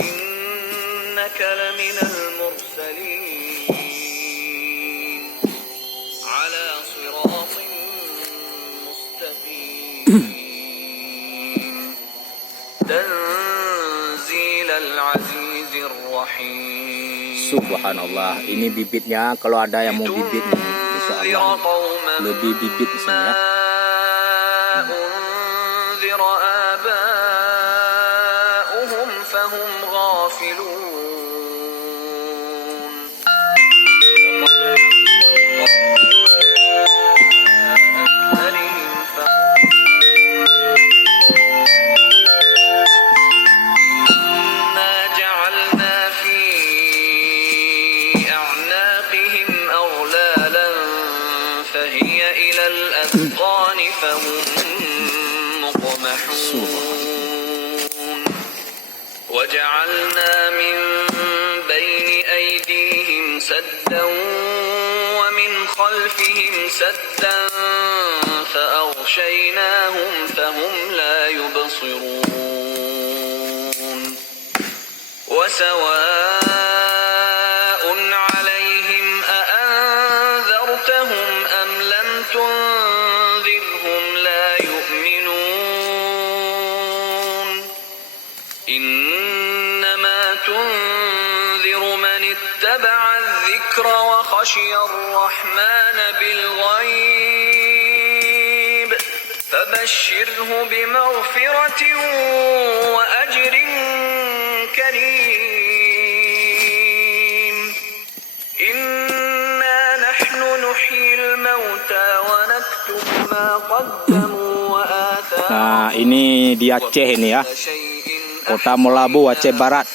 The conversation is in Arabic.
إنك لمن المرسلين على صراط مستقيم تنزيل العزيز الرحيم. Subhanallah, ini bibitnya. Kalau ada yang mau bibit nih, insya Allah lebih bibit di sini ya. وجعلنا من بين أيديهم سدا ومن خلفهم سدا فأغشيناهم فهم لا يبصرون وسواء عليهم أأنذرتهم أم لم تنذرهم لا يؤمنون إنما تنذر من اتبع الذكر وخشي الرحمن بالغيب فبشره بمغفرة وأجر كريم إنا نحن نحيي الموتى ونكتب ما قدموا وآثارهم. Nah, ini di Aceh ini ya. Kota Melabu, Aceh Barat.